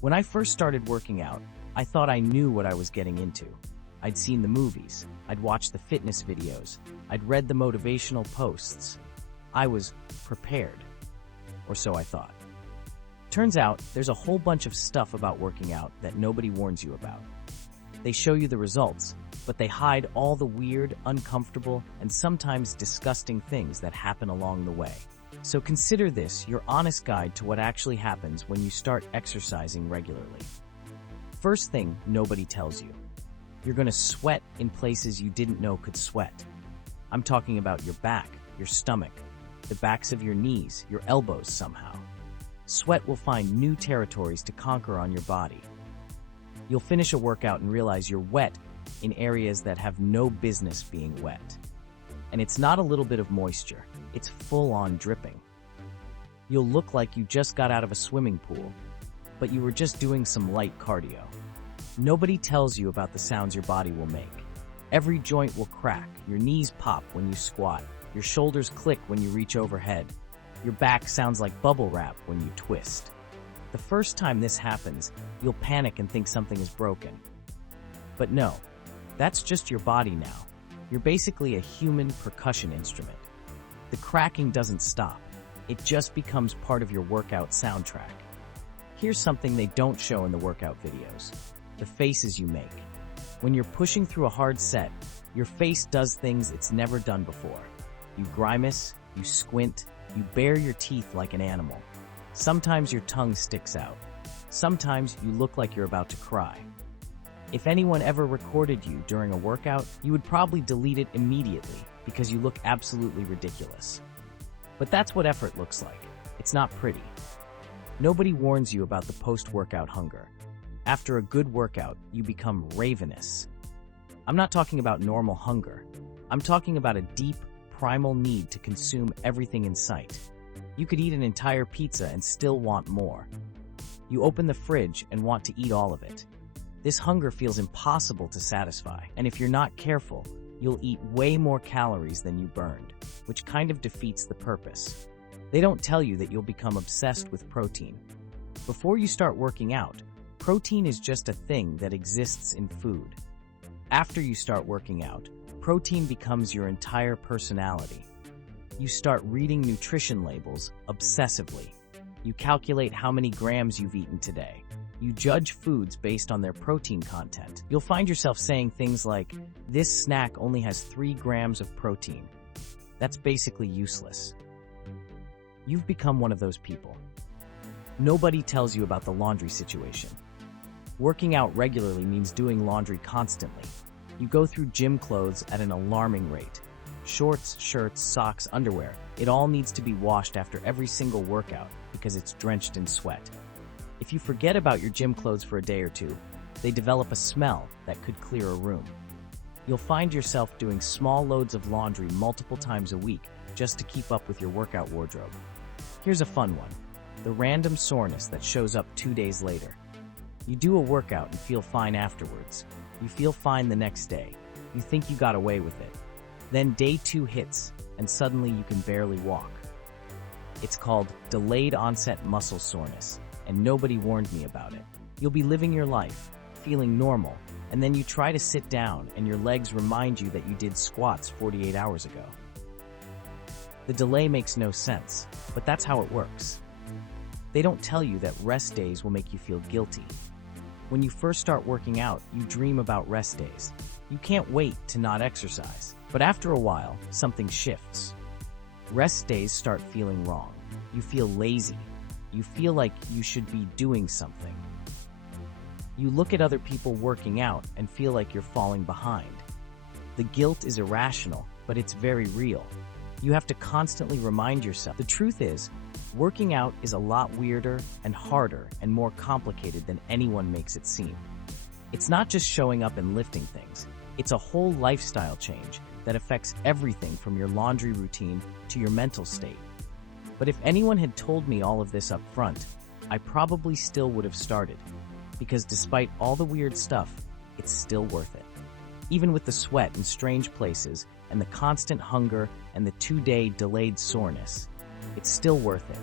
When I first started working out, I thought I knew what I was getting into. I'd seen the movies, I'd watched the fitness videos, I'd read the motivational posts. I was prepared, or so I thought. Turns out, there's a whole bunch of stuff about working out that nobody warns you about. They show you the results, but they hide all the weird, uncomfortable, and sometimes disgusting things that happen along the way. So consider this your honest guide to what actually happens when you start exercising regularly. First thing nobody tells you. You're going to sweat in places you didn't know could sweat. I'm talking about your back, your stomach, the backs of your knees, your elbows somehow. Sweat will find new territories to conquer on your body. You'll finish a workout and realize you're wet in areas that have no business being wet. And it's not a little bit of moisture, it's full-on dripping. You'll look like you just got out of a swimming pool, but you were just doing some light cardio. Nobody tells you about the sounds your body will make. Every joint will crack, your knees pop when you squat, your shoulders click when you reach overhead, your back sounds like bubble wrap when you twist. The first time this happens, you'll panic and think something is broken. But no, that's just your body now. You're basically a human percussion instrument. The cracking doesn't stop. It just becomes part of your workout soundtrack. Here's something they don't show in the workout videos: the faces you make. When you're pushing through a hard set, your face does things it's never done before. You grimace, you squint, you bare your teeth like an animal. Sometimes your tongue sticks out. Sometimes you look like you're about to cry. If anyone ever recorded you during a workout, you would probably delete it immediately because you look absolutely ridiculous. But that's what effort looks like. It's not pretty. Nobody warns you about the post-workout hunger. After a good workout, you become ravenous. I'm not talking about normal hunger. I'm talking about a deep, primal need to consume everything in sight. You could eat an entire pizza and still want more. You open the fridge and want to eat all of it. This hunger feels impossible to satisfy, and if you're not careful, you'll eat way more calories than you burned, which kind of defeats the purpose. They don't tell you that you'll become obsessed with protein. Before you start working out, protein is just a thing that exists in food. After you start working out, protein becomes your entire personality. You start reading nutrition labels obsessively. You calculate how many grams you've eaten today. You judge foods based on their protein content. You'll find yourself saying things like, "This snack only has 3 grams of protein." That's basically useless. You've become one of those people. Nobody tells you about the laundry situation. Working out regularly means doing laundry constantly. You go through gym clothes at an alarming rate. Shorts, shirts, socks, underwear, it all needs to be washed after every single workout because it's drenched in sweat. If you forget about your gym clothes for a day or two, they develop a smell that could clear a room. You'll find yourself doing small loads of laundry multiple times a week just to keep up with your workout wardrobe. Here's a fun one: the random soreness that shows up 2 days later. You do a workout and feel fine afterwards. You feel fine the next day. You think you got away with it. Then day 2 hits, and suddenly you can barely walk. It's called delayed onset muscle soreness, and nobody warned me about it. You'll be living your life, feeling normal, and then you try to sit down and your legs remind you that you did squats 48 hours ago. The delay makes no sense, but that's how it works. They don't tell you that rest days will make you feel guilty. When you first start working out, you dream about rest days. You can't wait to not exercise. But after a while, something shifts. Rest days start feeling wrong. You feel lazy. You feel like you should be doing something. You look at other people working out and feel like you're falling behind. The guilt is irrational, but it's very real. You have to constantly remind yourself. The truth is, working out is a lot weirder and harder and more complicated than anyone makes it seem. It's not just showing up and lifting things. It's a whole lifestyle change that affects everything from your laundry routine to your mental state. But if anyone had told me all of this up front, I probably still would have started. Because despite all the weird stuff, it's still worth it. Even with the sweat in strange places and the constant hunger and the 2-day delayed soreness, it's still worth it.